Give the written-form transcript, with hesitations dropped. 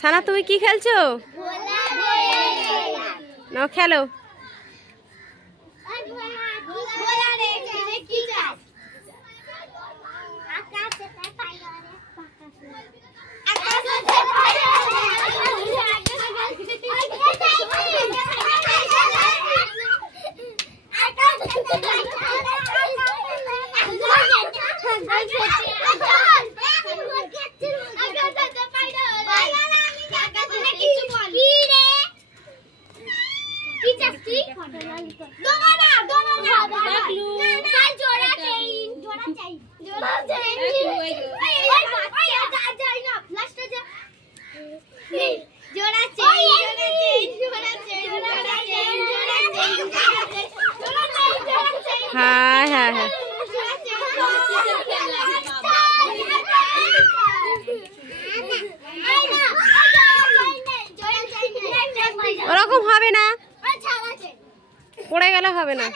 সানা তুমি কি খেলছো? না খেলো। হ্যাঁ হ্যাঁ হ্যাঁ ওরকম হবে না, পড়ে গেলে হবে না।